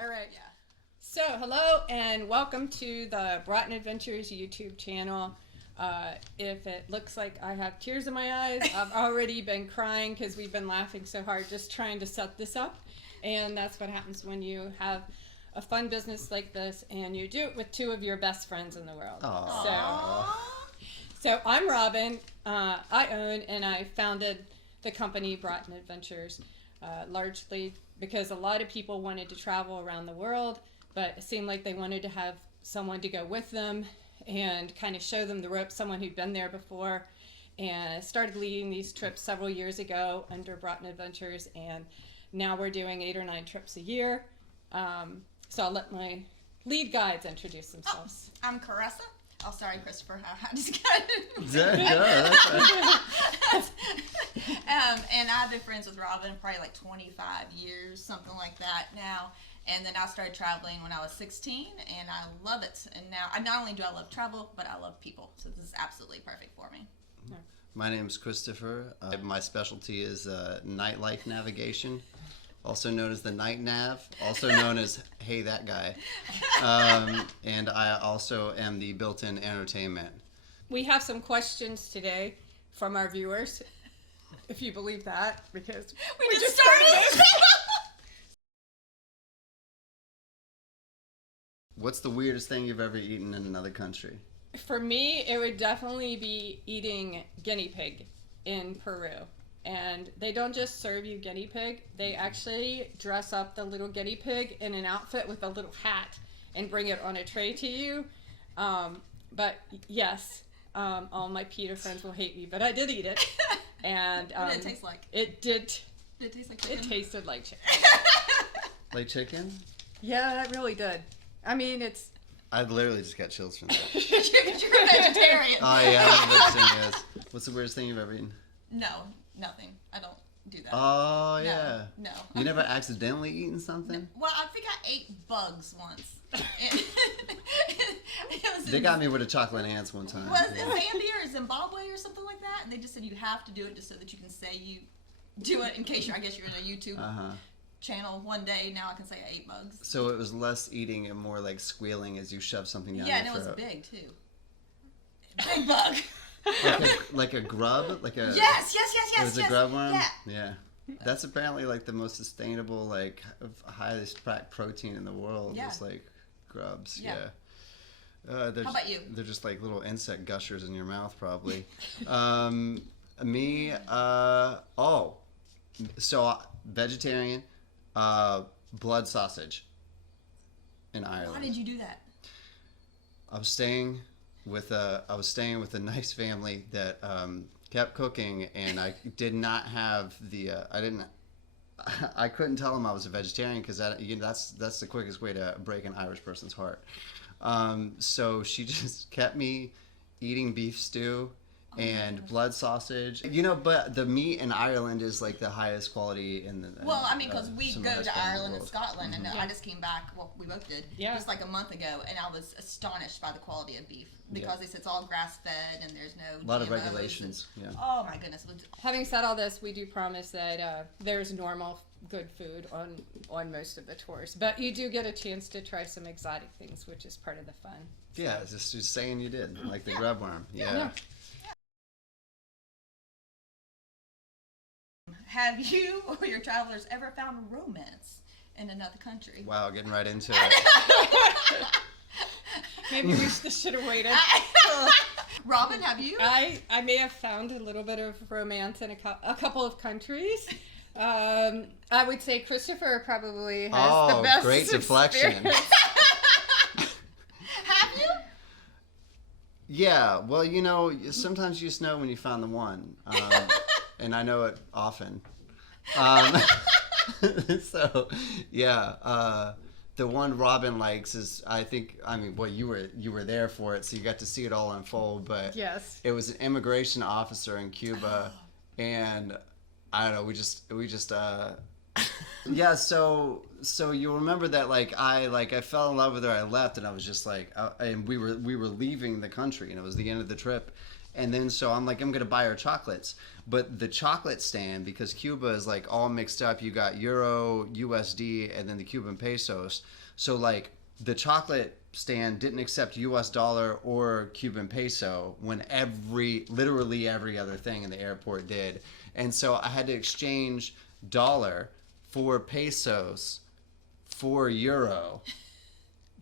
All right. Yeah. So, hello and welcome to the Broughton Adventures YouTube channel. If it looks like I have tears in my eyes, I've already been crying because we've been laughing so hard just trying to set this up. And that's what happens when you have a fun business like this and you do it with two of your best friends in the world. So I'm Robin. I own and I founded the company Broughton Adventures largely because a lot of people wanted to travel around the world, but it seemed like they wanted to have someone to go with them and kind of show them the ropes, someone who'd been there before. And I started leading these trips several years ago under Broughton Adventures, and now we're doing 8 or 9 trips a year. So I'll let my lead guides introduce themselves. Oh, I'm Caressa. Oh, sorry, Christopher. I just got it. And I've been friends with Robin probably like 25 years, something like that now. And then I started traveling when I was 16, and I love it. And now, not only do I love travel, but I love people. So this is absolutely perfect for me. My name's Christopher. My specialty is nightlife navigation, also known as the Night Nav, also known as Hey That Guy. And I also am the built-in entertainment. We have some questions today from our viewers, if you believe that, because we just started. What's the weirdest thing you've ever eaten in another country? For me, it would definitely be eating guinea pig in Peru. And they don't just serve you guinea pig, they actually dress up the little guinea pig in an outfit with a little hat and bring it on a tray to you. But yes, all my PETA friends will hate me, but I did eat it. And what did it taste like? It did. Did it taste like chicken? It tasted like chicken. Like chicken? Yeah, it really did. I mean, it's... I literally just got chills from that. You're a vegetarian. Oh yeah, I'm a vegetarian, yes. What's the weirdest thing you've ever eaten? No, nothing. I don't do that. Oh yeah. No. You never accidentally eaten something? No. Well, I think I ate bugs once. They got me with a chocolate ants one time. Was it Zambia or Zimbabwe or something like that? And they just said you have to do it just so that you can say you do it in case I guess you're in a YouTube channel one day. Now I can say I ate bugs. So it was less eating and more like squealing as you shove something down Yeah, your and it throat. was big too. Big bug. Like a grub? Like a Yes. It was a grub worm? Yeah. That's apparently like the most sustainable, like highest protein in the world. Yeah. Is like grubs. Yeah. How about you? They're just like little insect gushers in your mouth, probably. Me, so vegetarian, blood sausage in Ireland. Why did you do that? I was staying with a nice family that kept cooking, and I did not have the I couldn't tell them I was a vegetarian because that's the quickest way to break an Irish person's heart. So she just kept me eating beef stew and blood sausage. But the meat in Ireland is like the highest quality in the. Well, I mean, because we some go of the highest to quality in the Ireland and world. Scotland, and I just came back. Well, we both did. Yeah. Just like a month ago, and I was astonished by the quality of beef because they said it's all grass fed and there's no. A lot of GMOs regulations. Yeah. Oh my goodness. Having said all this, we do promise that there's normal good food on most of the tours, but you do get a chance to try some exotic things, which is part of the fun. Yeah, just saying you did, like the grub worm. Yeah. Have you or your travelers ever found romance in another country? Wow, getting right into it. Maybe we should have waited. Robin, have you? I may have found a little bit of romance in a couple of countries. I would say Christopher probably has the best great deflection. Have you? Yeah, well, sometimes you just know when you found the one, and I know it often. So, yeah, the one Robin likes is, you were there for it, so you got to see it all unfold, but yes, it was an immigration officer in Cuba, and I don't know, we just yeah, so you remember that I fell in love with her, I left, and I was just like and we were leaving the country, and it was the end of the trip, And then so I'm like, I'm gonna buy her chocolates, but the chocolate stand, because Cuba is like all mixed up. You got Euro, USD, and then the Cuban pesos. So like the chocolate stand didn't accept US dollar or Cuban peso when literally every other thing in the airport did. And so I had to exchange dollar for pesos for euro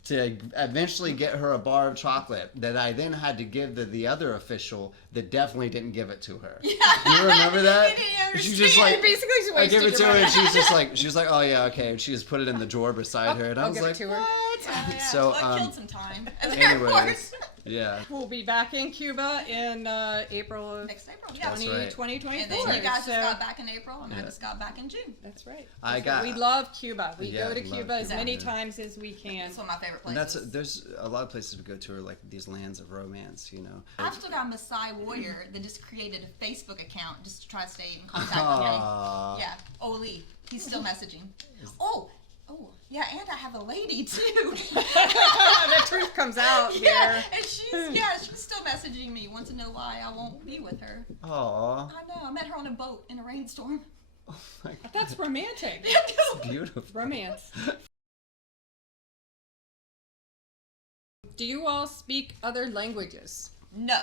to eventually get her a bar of chocolate that I then had to give to the other official that definitely didn't give it to her. Yeah. You remember that? He didn't She just like, Basically, she I gave wasted it to your her money. and she was like, oh yeah, okay. And she just put it in the drawer beside her, and I I'll was give it like, to her. what? Yeah. So, Well, it killed some time. at the anyways, airport. yeah. We'll be back in Cuba in April of Next April. Yeah. That's right. 2024. And then you guys so, just got back in April, and I Yeah. just got back in June. That's right. I That's right. got- We love Cuba. We Yeah, go to love Cuba as Cuba. many Yeah. times as we can. It's one of my favorite And places. there's a lot of places we go to are like these lands of romance, you know. I've still got a Maasai warrior that just created a Facebook account just to try to stay in contact with me. Aw. Yeah, Oli. He's still messaging. Oh, yeah, and I have a lady too. The truth comes out Yeah, here. and she's still messaging me, wants to know why I won't be with her. Aw. I know, I met her on a boat in a rainstorm. Oh my God. That's romantic. Beautiful. Romance. Do you all speak other languages? No.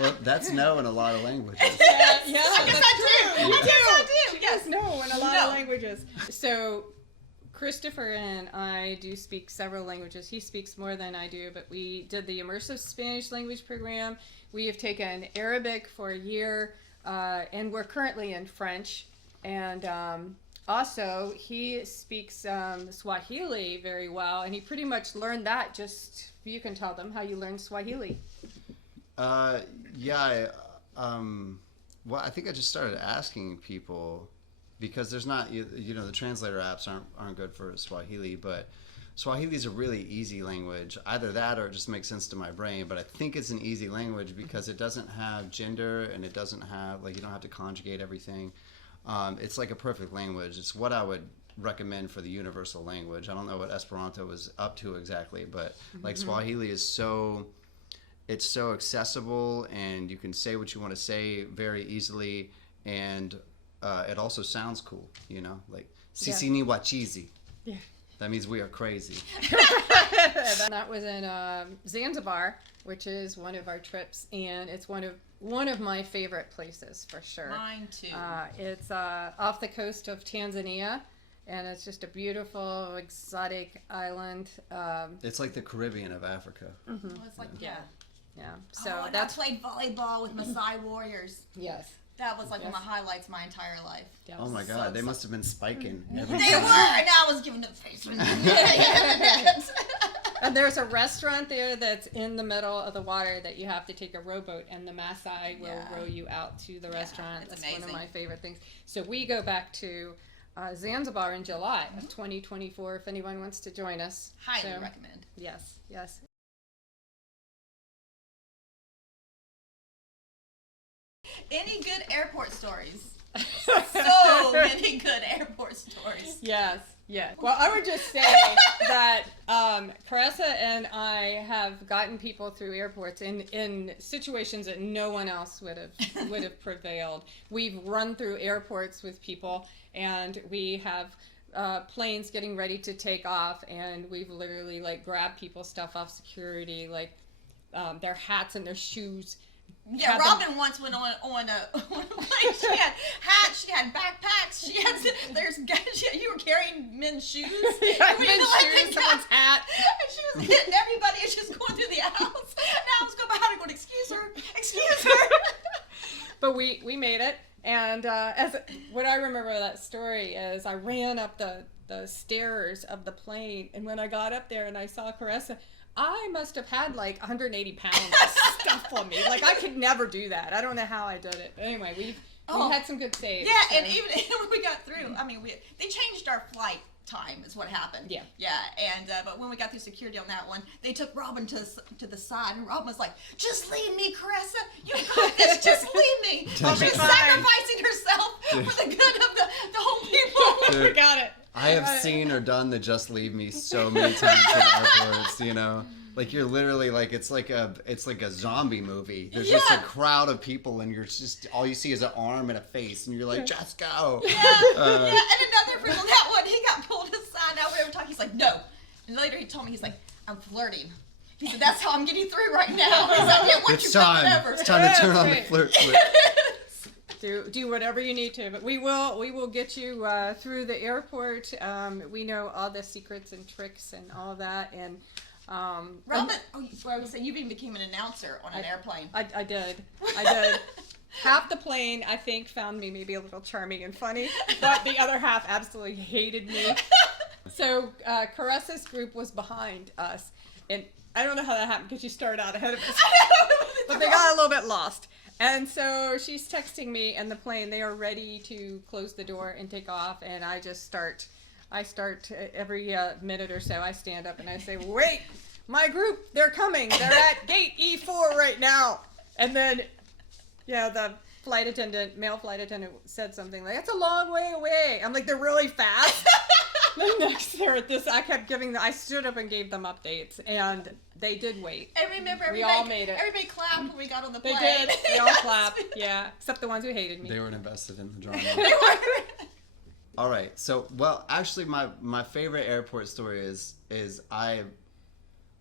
Well, that's no in a lot of languages. Yeah, I guess I do. You Yes, I do. She Yes. does know in a lot No. of languages. So, Christopher and I do speak several languages. He speaks more than I do, but we did the immersive Spanish language program. We have taken Arabic for a year, and we're currently in French. And also, he speaks Swahili very well, and he pretty much learned that. Just you can tell them how you learned Swahili. Yeah. Well, I think I just started asking people because there's not, you know, the translator apps aren't good for Swahili, but Swahili is a really easy language. Either that or it just makes sense to my brain, but I think it's an easy language because it doesn't have gender and it doesn't have, like, you don't have to conjugate everything. It's like a perfect language. It's what I would recommend for the universal language. I don't know what Esperanto was up to exactly, but like Swahili is it's so accessible and you can say what you want to say very easily, and it also sounds cool, you know, like Sisi ni wachizi. Yeah. That means we are crazy. That was in Zanzibar, which is one of our trips, and it's one of my favorite places for sure. Mine too. It's off the coast of Tanzania, and it's just a beautiful, exotic island. It's like the Caribbean of Africa. Well, it's like, yeah. Yeah, so Oh, and that's I played volleyball with Maasai warriors. yes. That was like Yes. one of my highlights my entire life. That Oh was my so God, they fun. must have been spiking They every were, time. and I was giving them face. And there's a restaurant there that's in the middle of the water that you have to take a rowboat, and the Maasai will Yeah. row you out to the restaurant. it's That's one of amazing. my favorite things. So we go back to Zanzibar in July of 2024 if anyone wants to join us. Highly So, recommend. Yes, yes. Any good airport stories? So many good airport stories. Yes, yes. Well, I would just say that Caressa and I have gotten people through airports in situations that no one else would have prevailed. We've run through airports with people, and we have planes getting ready to take off, and we've literally like grabbed people's stuff off security, like their hats and their shoes. Yeah, Had them- Robin once went on a plane. She had hats, she had backpacks, she had you were carrying men's shoes. Yeah, And we men's like shoes, the someone's guy- hat. And she was hitting everybody as she was going through the aisles. And I was going behind her going, excuse her. But we made it, and what I remember of that story is I ran up the stairs of the plane, and when I got up there and I saw Caressa, I must have had like 180 pounds of stuff on me. Like I could never do that. I don't know how I did it. But anyway, we had some good saves. Yeah, so. and even when we got through, I mean, they changed our flight time is what happened. Yeah. Yeah, and but when we got through security on that one, they took Robin to the side, and Robin was like, "Just leave me, Caressa. You got this. Just leave me." I'll She be was fine. sacrificing herself for the good of the whole people. We got it. I have seen or done the Just Leave Me so many times in airports, you know. Like you're literally like it's like a zombie movie. There's just a crowd of people and you're just all you see is an arm and a face and you're like, just go. Yeah, and another friend on that one, he got pulled aside. Now we were talking, he's like, no. And later he told me, he's like, I'm flirting. He said, that's how I'm getting through right now. Because I didn't want you flipping over. It's time to turn on the flirt switch. Do whatever you need to, but we will get you through the airport. We know all the secrets and tricks and all that, and Robin, I was saying you even became an announcer on an airplane. I did. Half the plane, I think, found me maybe a little charming and funny, but the other half absolutely hated me. So Caressa's group was behind us, and I don't know how that happened because she started out ahead of us, but they got a little bit lost. And so she's texting me and the plane, they are ready to close the door and take off, and I start every minute or so, I stand up and I say, wait, my group, they're coming. They're at gate E4 right now. And then, the male flight attendant said something like, that's a long way away. I'm like, they're really fast. Then next they're at this, I stood up and gave them updates, and they did wait. And remember, we all made it. Everybody clapped when we got on the They plane. did. They all clapped. Yeah, except the ones who hated me. They weren't invested in the drama. They were. All right. So, well, actually, my favorite airport story is I'm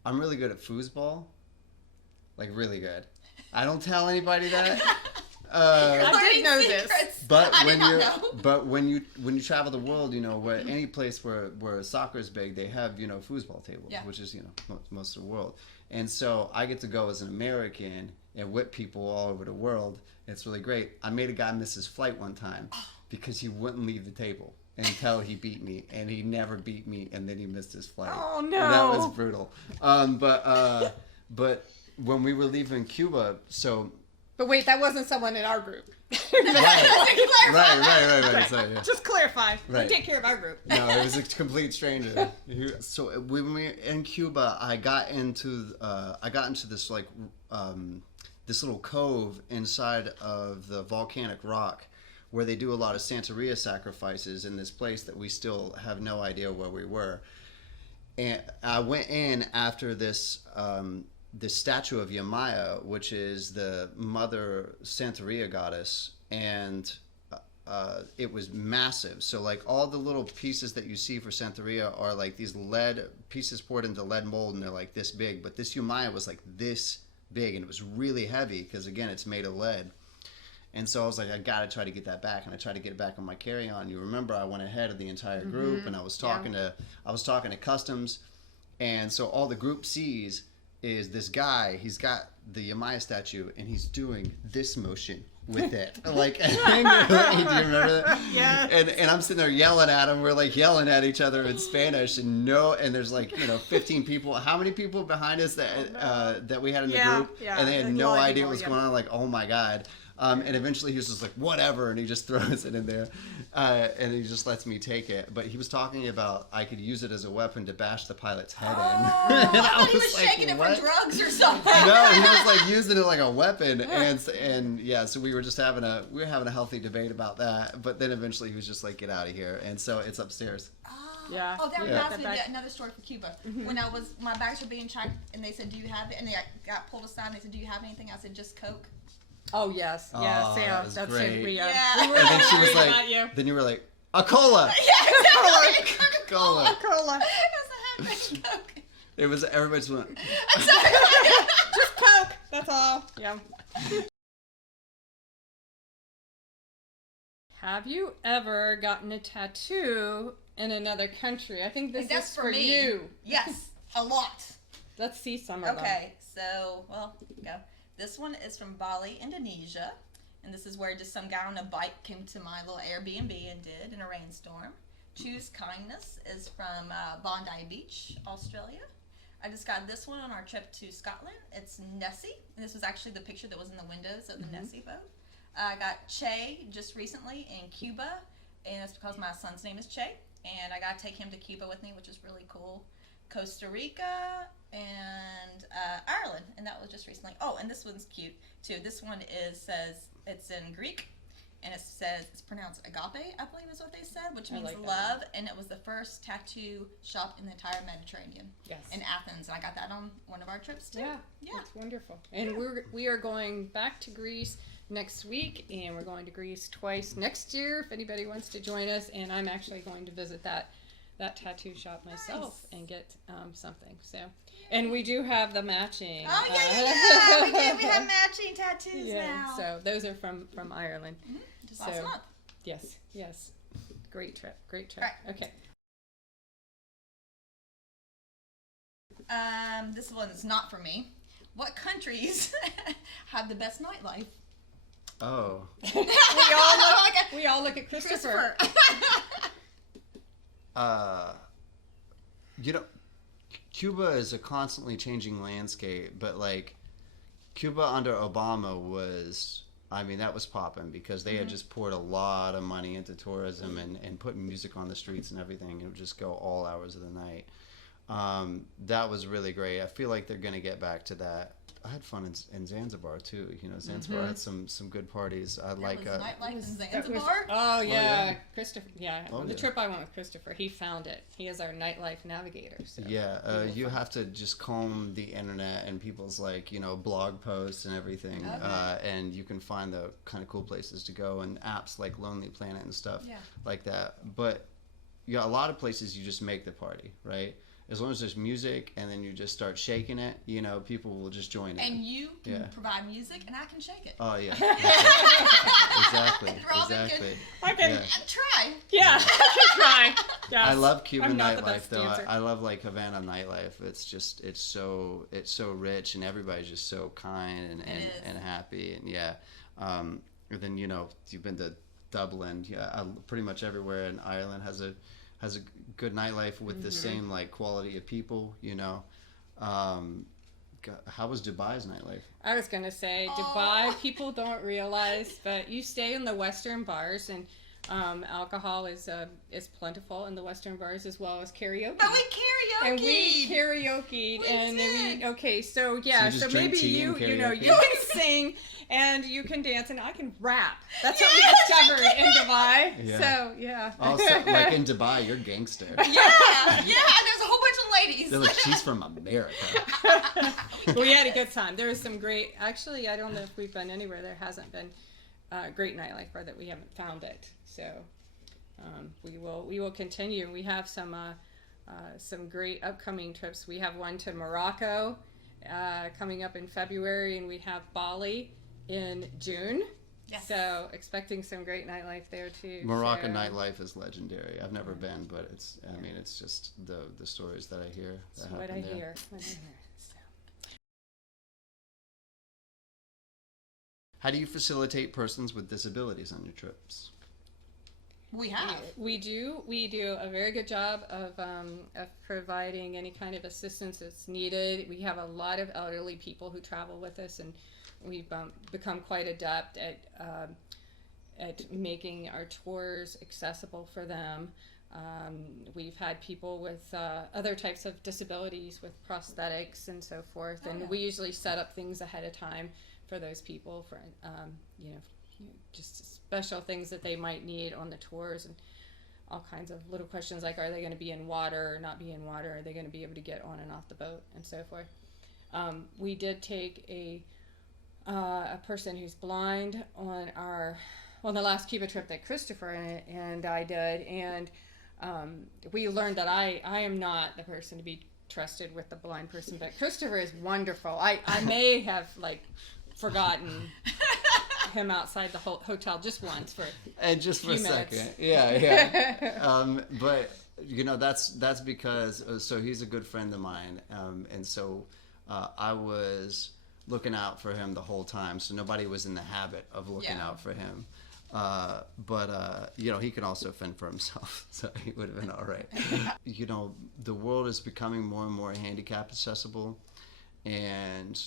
really good at foosball, like really good. I don't tell anybody that. I did know this. But when you travel the world, you know, where any place where soccer is big, they have foosball tables, which is most of the world. And so I get to go as an American and whip people all over the world. It's really great. I made a guy miss his flight one time because he wouldn't leave the table until he beat me, and he never beat me, and then he missed his flight. Oh no! And that was brutal. But when we were leaving Cuba, so. But wait, that wasn't someone in our group. Right. So, yeah. Just clarify. Right. We take care of our group. No, it was a complete stranger. So when we were in Cuba, I got into this like this little cove inside of the volcanic rock where they do a lot of Santeria sacrifices in this place that we still have no idea where we were. And I went in after this statue of Yamaya, which is the mother Santeria goddess, and it was massive. So like all the little pieces that you see for Santeria are like these lead pieces poured into lead mold, and they're like this big. But this Yamaya was like this big, and it was really heavy because again, it's made of lead. And so I was like, I gotta try to get that back, and I tried to get it back on my carry-on. You remember I went ahead of the entire group, and I was talking to customs, and so all the group sees is this guy. He's got the Yamaya statue, and he's doing this motion with it, like angrily. Do you remember that? Yeah. And I'm sitting there yelling at him. We're like yelling at each other in Spanish, and there's like 15 people. How many people behind us that we had in the group? Yeah. And they had no idea what was going on. Like, oh my god. And eventually he was just like, whatever, and he just throws it in there, and he just lets me take it. But he was talking about I could use it as a weapon to bash the pilot's head in. And I thought he was like, shaking what? it for drugs or something. No, he was like using it like a weapon, and yeah, so we were just having a healthy debate about that. But then eventually he was just like, get out of here, and so it's upstairs. Yeah. Oh, that Yeah. reminds me of another story for Cuba. When my bags were being checked, and they said, "Do you have it?" And they got pulled aside, and they said, "Do you have anything?" I said, "Just Coke." Oh yes, Oh, yes, that yeah. was That's great. it. We, Yeah. we were And then she was worried like, about you. then you were like, a cola, Yeah, exactly. cola. Cola. It was a half-baked Coke. It was everybody just went. I'm sorry. Just Coke. That's all. Yeah. Have you ever gotten a tattoo in another country? I think this That's is for me. you. Yes, a lot. Let's see some of them. Okay, so, well, here we go. This one is from Bali, Indonesia. And this is where just some guy on a bike came to my little Airbnb and did in a rainstorm. Choose Kindness is from Bondi Beach, Australia. I just got this one on our trip to Scotland. It's Nessie. And this was actually the picture that was in the windows of the Nessie boat. I got Che just recently in Cuba. And that's because my son's name is Che. And I got to take him to Cuba with me, which is really cool. Costa Rica and Ireland, and that was just recently. Oh, and this one's cute too. This one says it's in Greek, and it says, it's pronounced agape, I believe is what they said, which I means like that love, and it was the first tattoo shop in the entire Mediterranean. Yes. In Athens, and I got that on one of our trips too. Yeah. Yeah. That's wonderful. And we are going back to Greece next week, and we're going to Greece twice next year if anybody wants to join us. And I'm actually going to visit that tattoo shop myself and get something. So, and we do have the matching. Oh yeah. We have matching tattoos Yeah. now. So those are from Ireland. Just last So- month. Yes. Great trip. Right. Okay. This one's not for me. What countries have the best nightlife? Oh. We all look at Christopher. You know, Cuba is a constantly changing landscape, but like Cuba under Obama was, I mean, that was popping because they had just poured a lot of money into tourism and putting music on the streets and everything. It would just go all hours of the night. That was really great. I feel like they're going to get back to that. I had fun in Zanzibar too. You know, Zanzibar had some good parties. I like nightlife in That was- Zanzibar. Oh yeah, yeah. Christopher. Yeah, Oh, on the yeah. trip I went with Christopher, he found it. He is our nightlife navigator. So Yeah, you have to just comb the internet and people's like, you know, blog posts and everything, and you can find the kind of cool places to go and apps like Lonely Planet and stuff like that. But yeah, a lot of places you just make the party, right? As long as there's music and then you just start shaking it, you know, people will just join in. And you can Yeah. provide music, and I can shake it. Oh yeah, exactly, Robin exactly. I can. Yeah. Try. Yeah, I can try. Yes. I love Cuban I'm not the nightlife best though. dancer. I love like Havana nightlife. It's just it's so rich and everybody's just so kind It is. and happy and yeah. And then you know you've been to Dublin. Yeah, pretty much everywhere in Ireland has a good nightlife with the same like quality of people. You know. How was Dubai's nightlife? I was gonna say Dubai. People don't realize, but you stay in the Western bars, and alcohol is plentiful in the Western bars as well as karaoke. But we karaoke. And we karaoke'd, We and did. okay, so yeah, So you so just drink maybe tea and you know karaoke? you can sing and you can dance and I can rap. That's what we Yes, discovered in Dubai. Yeah. So yeah. Also, like in Dubai, you're gangster. Yeah, and there's a whole bunch of ladies. They're like, she's from America. We had a good time. There was some great. Actually, I don't know if we've been anywhere there hasn't been great nightlife bar that we haven't found it. So we will continue. We have some great upcoming trips. We have one to Morocco coming up in February, and we have Bali in June. Yes. So expecting some great nightlife there too. Moroccan So, nightlife is legendary. I've never been, but it's I mean it's just the stories that I hear. That's That what I happen there. hear. So. How do you facilitate persons with disabilities on your trips? We have. We do a very good job of providing any kind of assistance that's needed. We have a lot of elderly people who travel with us, and we've become quite adept at making our tours accessible for them. We've had people with other types of disabilities with prosthetics and so forth, and we usually set up things ahead of time for those people for just special things that they might need on the tours, and all kinds of little questions like, are they going to be in water or not be in water? Are they going to be able to get on and off the boat and so forth? We did take a person who's blind on the last Cuba trip that Christopher and I did, and we learned that I am not the person to be trusted with the blind person, but Christopher is wonderful. I may have forgotten him outside the hotel just once for And just for a few minutes. second, yeah. But you know that's because so he's a good friend of mine, and so I was looking out for him the whole time, so nobody was in the habit of looking out for him. But you know, he can also fend for himself, so he would have been all right. You know, the world is becoming more and more handicap accessible, and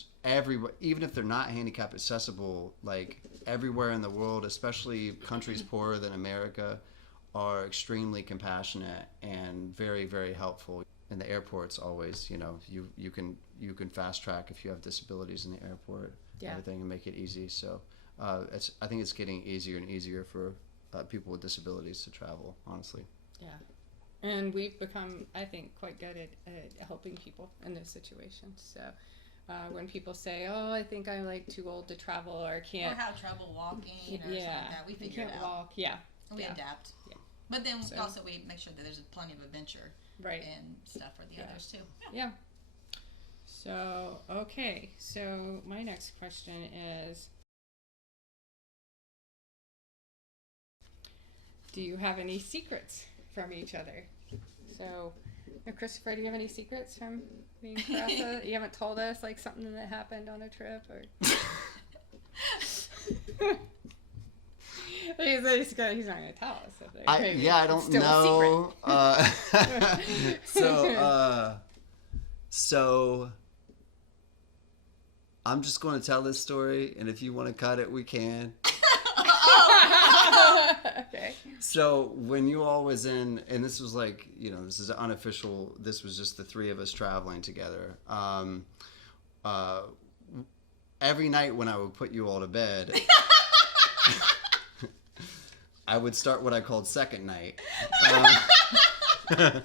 even if they're not handicap accessible, like everywhere in the world, especially countries poorer than America, are extremely compassionate and very, very helpful. In the airports, always, you know, you can fast track if you have disabilities in the airport, everything, and make it easy. So I think it's getting easier and easier for people with disabilities to travel, honestly. Yeah. And we've become, I think, quite good at helping people in those situations. So when people say, "Oh, I think I'm like too old to travel or I can't," or have trouble walking or something like that, we figure it out. Walk. Yeah. And we adapt. Yeah. But then So- also we make sure that there's plenty of adventure Right. and stuff for the others too. Yeah. So, okay. So my next question is, do you have any secrets from each other? So, Christopher, do you have any secrets from being Caressa? You haven't told us like something that happened on a trip, or? he's not gonna tell us. If they're maybe I don't still a know. So I'm just going to tell this story, and if you want to cut it, we can. Okay. So when you all was in, and this was like, this is unofficial. This was just the three of us traveling together. Every night when I would put you all to bed, I would start what I called second night. I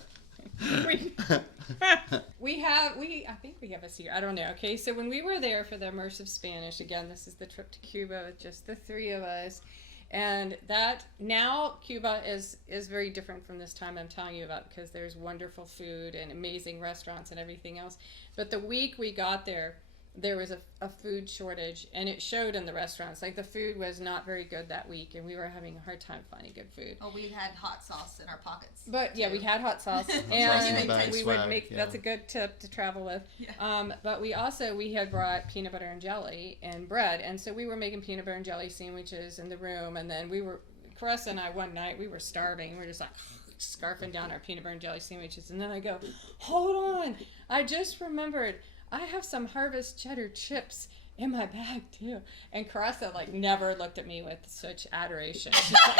think we have a secret. I don't know. Okay, so when we were there for the immersive Spanish, again, this is the trip to Cuba with just the three of us, and that now Cuba is very different from this time I'm telling you about, because there's wonderful food and amazing restaurants and everything else. But the week we got there was a food shortage, and it showed in the restaurants. Like, the food was not very good that week, and we were having a hard time finding good food. Oh, we had hot sauce in our pockets. But yeah, we had hot sauce, sauce and in the bag, we swag, would make. yeah. That's a good tip to travel with. Yeah. But we had brought peanut butter and jelly and bread, and so we were making peanut butter and jelly sandwiches in the room, and then Caressa and I, one night we were starving. We were just like scarfing down our peanut butter and jelly sandwiches, and then I go, "Hold on, I just remembered. I have some Harvest cheddar chips in my bag too." And Caressa like never looked at me with such adoration. She's like,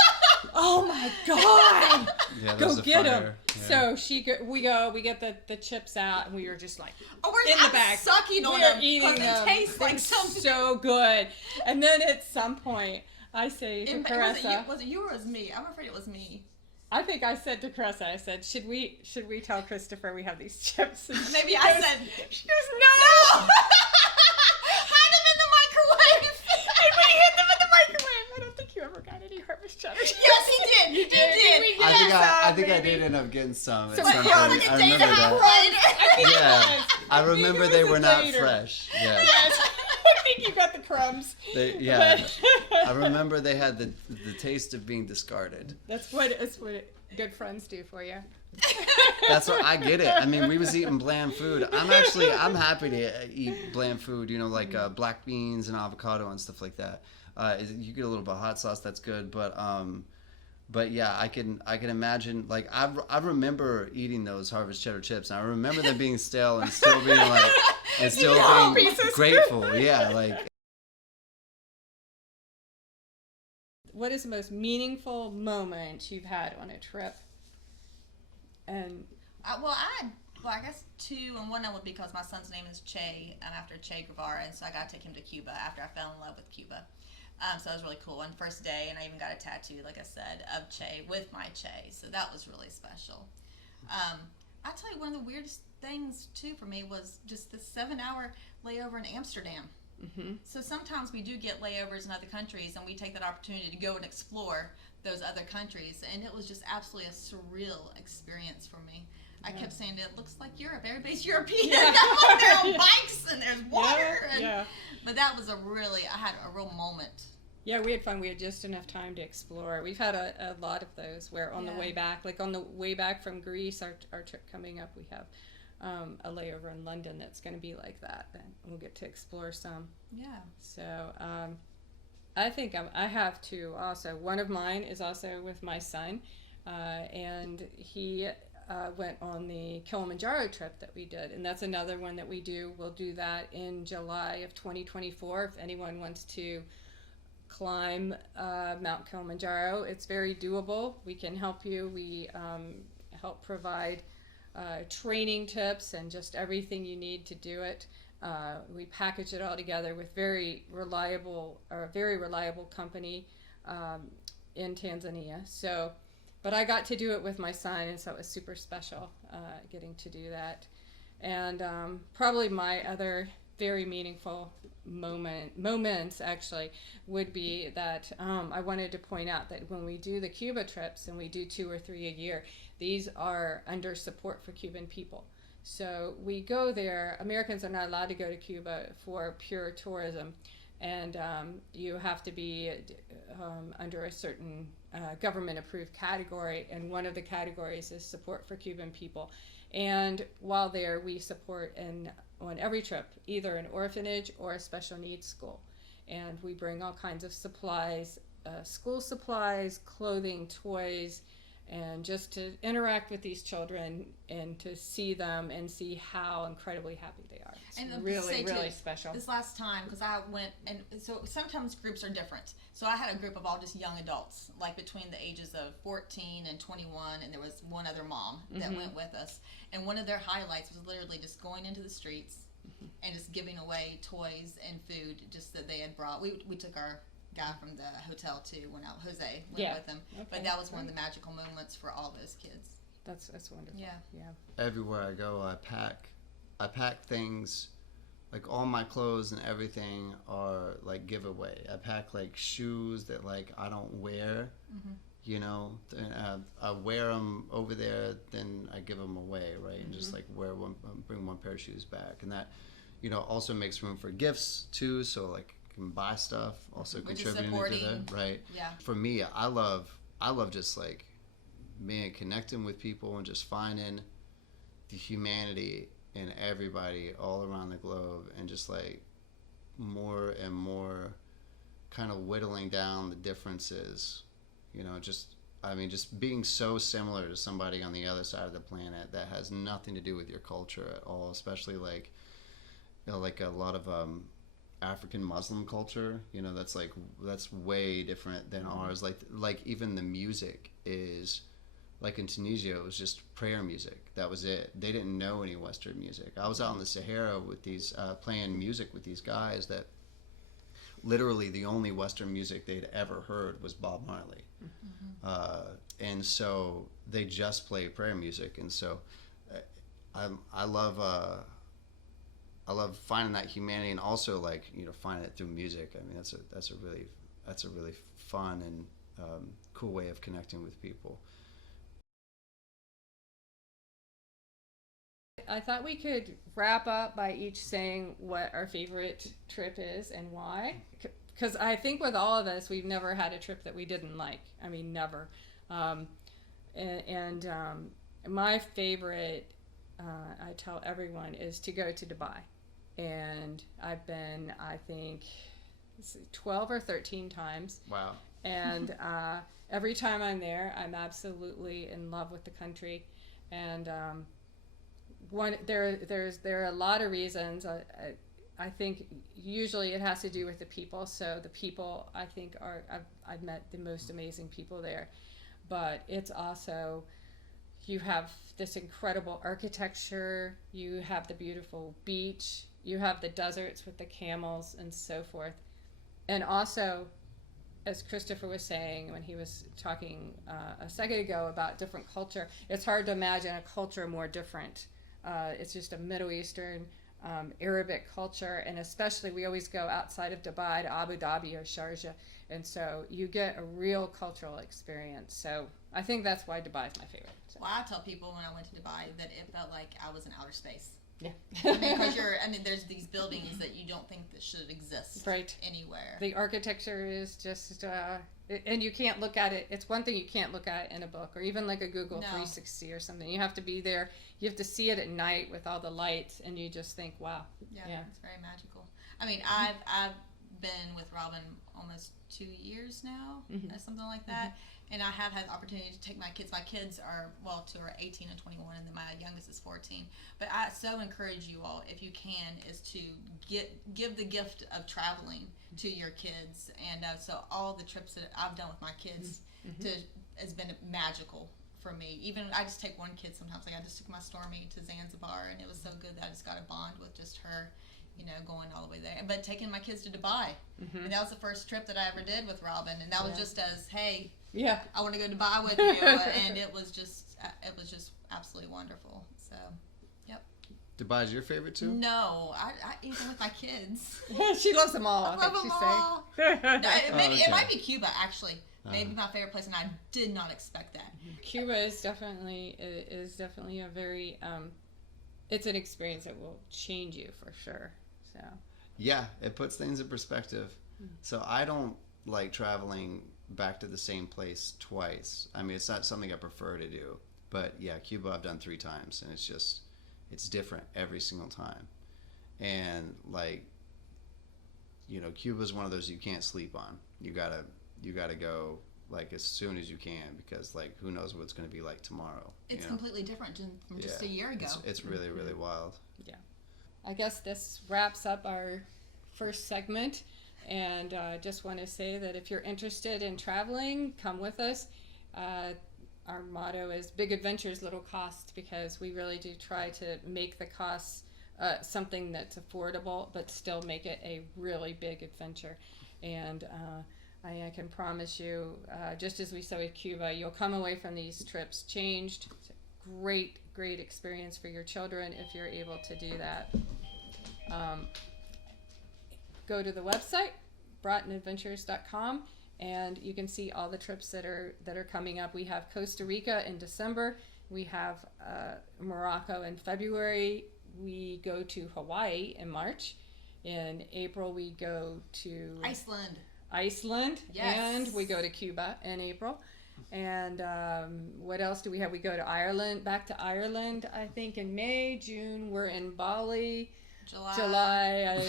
"Oh my god, Yeah, go there's a get them!" fire. Yeah. So we get the chips out, and we were just like we're in the bag, sucking on we're them eating because them. it tastes They're like something. so good. And then at some point, I say to Caressa, was it you or was it me? I'm afraid it was me. I think I said to Caressa, I said, should we tell Christopher we have these chips? And Maybe she I goes- said, she goes, no! hide them in the microwave. And we hid them in the microwave. I don't think you ever got any Harvest cheddar. Yes, he did. He did. I think I did end up getting some. At Some some crumbs. point. Like a I day and a remember half that. later. I think it Yeah, was. I think remember it they was were not later. fresh. Yeah, Yes. I think you got the crumbs. yeah. But- I remember they had the taste of being discarded. That's what good friends do for you. That's what I get it. I mean, we was eating bland food. I'm happy to eat bland food. Like black beans and avocado and stuff like that. You get a little bit of hot sauce, that's good. But yeah, I can imagine. Like I remember eating those Harvest cheddar chips. And I remember them being stale and still being like being pieces. grateful. Yeah, like. What is the most meaningful moment you've had on a trip? And I guess two, and one of them because my son's name is Che, and after Che Guevara, and so I got to take him to Cuba after I fell in love with Cuba. So that was really cool. And first day, and I even got a tattoo, like I said, of Che with my Che. So that was really special. I'll tell you, one of the weirdest things too for me was just the 7-hour layover in Amsterdam. mm-hmm. So sometimes we do get layovers in other countries, and we take that opportunity to go and explore those other countries, and it was just absolutely a surreal experience for me. I kept saying, it looks like Europe. Everybody's European. Yeah. They're on bikes and there's water. Yeah, And, yeah. But that was I had a real moment. Yeah, we had fun. We had just enough time to explore. We've had a lot of those where on the way back, like on the way back from Greece, our trip coming up, we have a layover in London that's going to be like that. And we'll get to explore some. Yeah. So I think I have to also. One of mine is also with my son, and he went on the Kilimanjaro trip that we did, and that's another one that we do. We'll do that in July of 2024 if anyone wants to climb Mount Kilimanjaro. It's very doable. We can help you. We help provide training tips and just everything you need to do it. We package it all together with a very reliable company in Tanzania. So, but I got to do it with my son, and so it was super special getting to do that. And probably my other very meaningful moments actually would be that I wanted to point out that when we do the Cuba trips, and we do 2 or 3 a year, these are under support for Cuban people. So we go there. Americans are not allowed to go to Cuba for pure tourism, and you have to be under a certain government approved category, and one of the categories is support for Cuban people. And while there, we support on every trip either an orphanage or a special needs school, and we bring all kinds of supplies, school supplies, clothing, toys, and just to interact with these children and to see them and see how incredibly happy they are. It's and really, really special. This last time, because I went, and so sometimes groups are different. So I had a group of all just young adults, like between the ages of 14 and 21, and there was one other mom that went with us. And one of their highlights was literally just going into the streets and just giving away toys and food just that they had brought. We took our guy from the hotel too, Jose went with them. Okay. But that was one of the magical moments for all those kids. That's wonderful. Yeah. Everywhere I go, I pack things, like all my clothes and everything are like giveaway. I pack like shoes that like I don't wear, you know, I wear them over there, then I give them away, right? And just like bring one pair of shoes back, and that, you know, also makes room for gifts too. So like can buy stuff, also contributing to that, right? Yeah. For me, I love just like connecting with people and just finding the humanity in everybody all around the globe, and just like more and more kind of whittling down the differences, you know, just being so similar to somebody on the other side of the planet that has nothing to do with your culture at all, especially like, you know, like a lot of African Muslim culture, you know, that's way different than ours. Like even the music is, like in Tunisia, it was just prayer music. That was it. They didn't know any Western music. I was out in the Sahara with these playing music with these guys that literally the only Western music they'd ever heard was Bob Marley. And so they just play prayer music. And so I love finding that humanity, and also like, you know, finding it through music. I mean, that's a really fun and cool way of connecting with people. I thought we could wrap up by each saying what our favorite trip is and why. Because I think with all of us, we've never had a trip that we didn't like. I mean, never. My favorite, I tell everyone, is to go to Dubai. And I've been, I think, 12 or 13 times. Wow. And every time I'm there, I'm absolutely in love with the country. And there are a lot of reasons. I think usually it has to do with the people. So the people, I think, I've met the most amazing people there. But it's also, you have this incredible architecture, you have the beautiful beach, you have the deserts with the camels and so forth. And also, as Christopher was saying when he was talking a second ago about different culture, it's hard to imagine a culture more different. It's just a Middle Eastern, Arabic culture, and especially we always go outside of Dubai to Abu Dhabi or Sharjah, and so you get a real cultural experience. So I think that's why Dubai is my favorite. So. Well, I tell people when I went to Dubai that it felt like I was in outer space. Yeah. Because there's these buildings that you don't think that should exist anywhere. The architecture is just, and you can't look at it. It's one thing you can't look at in a book or even like a Google 360 or something. You have to be there. You have to see it at night with all the lights, and you just think, wow. Yeah. It's very magical. I mean, I've been with Robin almost 2 years now, or something like that. And I have had the opportunity to take my kids. My kids are, two are 18 and 21, and then my youngest is 14. But I so encourage you all, if you can, is to give the gift of traveling to your kids. And so all the trips that I've done with my kids has been magical for me. Even I just take one kid sometimes. Like I just took my Stormy to Zanzibar, and it was so good that I just got a bond with just her. going all the way there. But taking my kids to Dubai, and that was the first trip that I ever did with Robin, and that was just as, hey, Yeah. I want to go to Dubai with you, and it was just absolutely wonderful. So, yep. Dubai's your favorite too? No, I even with my kids. She loves them all. I love them all. Say. No, it okay. might be Cuba actually. Maybe my favorite place, and I did not expect that. Cuba is definitely a very it's an experience that will change you for sure. So Yeah, it puts things in perspective. So I don't like traveling back to the same place twice. I mean, it's not something I prefer to do. But yeah, Cuba I've done 3 times, and it's different every single time. And like, Cuba's one of those you can't sleep on. You gotta go like as soon as you can, because like who knows what it's going to be like tomorrow. It's completely different from just a year ago. It's really, really wild. yeah, I guess this wraps up our first segment, and just want to say that if you're interested in traveling, come with us. Our motto is big adventures, little cost, because we really do try to make the costs something that's affordable, but still make it a really big adventure. And I can promise you, just as we saw with Cuba, you'll come away from these trips changed. It's a great experience for your children if you're able to do that. Go to the website, BroughtonAdventures.com, and you can see all the trips that are coming up. We have Costa Rica in December. We have Morocco in February. We go to Hawaii in March. In April, we go to Iceland, Yes. and we go to Cuba in April. And what else do we have? We go to Ireland, back to Ireland, I think in May. June, we're in Bali. July,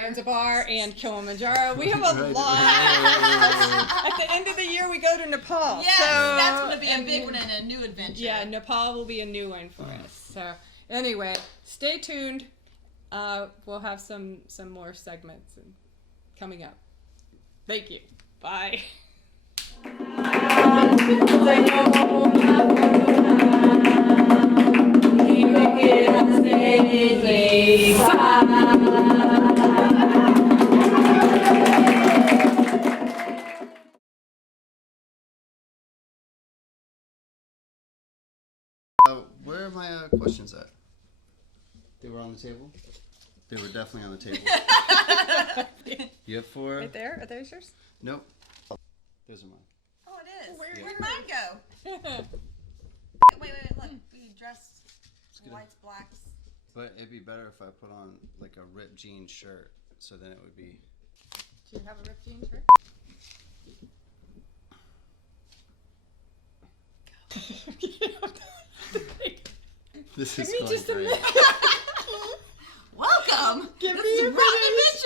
Zanzibar, and Kilimanjaro. We have a lot. At the end of the year, we go to Nepal. Yes, so, that's going to be a big one and a new adventure. Yeah, Nepal will be a new one for us. So anyway, stay tuned. We'll have some more segments coming up. Thank you. Bye. Where are my questions at? They were on the table? They were definitely on the table. You have 4? Right there? Are those yours? Nope. Those are mine. Oh, it is. Where- Where'd mine go? Wait, look. We dressed whites, blacks. But it'd be better if I put on like a ripped jean shirt, so then it would be. Do you have a ripped jeans shirt? This is Give me going just a great. minute. Welcome. Give This me is your Broughton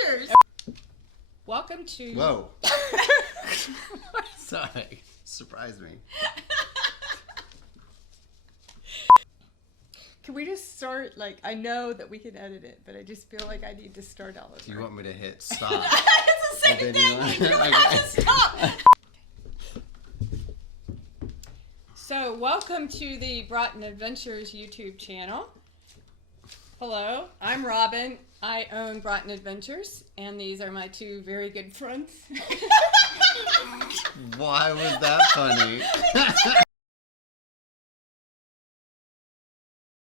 Adventures. Welcome to. Whoa. Sorry. Surprised me. Can we just start, like, I know that we can edit it, but I just feel like I need to start all over. Do you want me to hit stop? It's the same And then thing. you You don't want- have to stop. So, welcome to the Broughton Adventures YouTube channel. Hello, I'm Robin. I own Broughton Adventures, and these are my 2 very good friends. Why was that funny?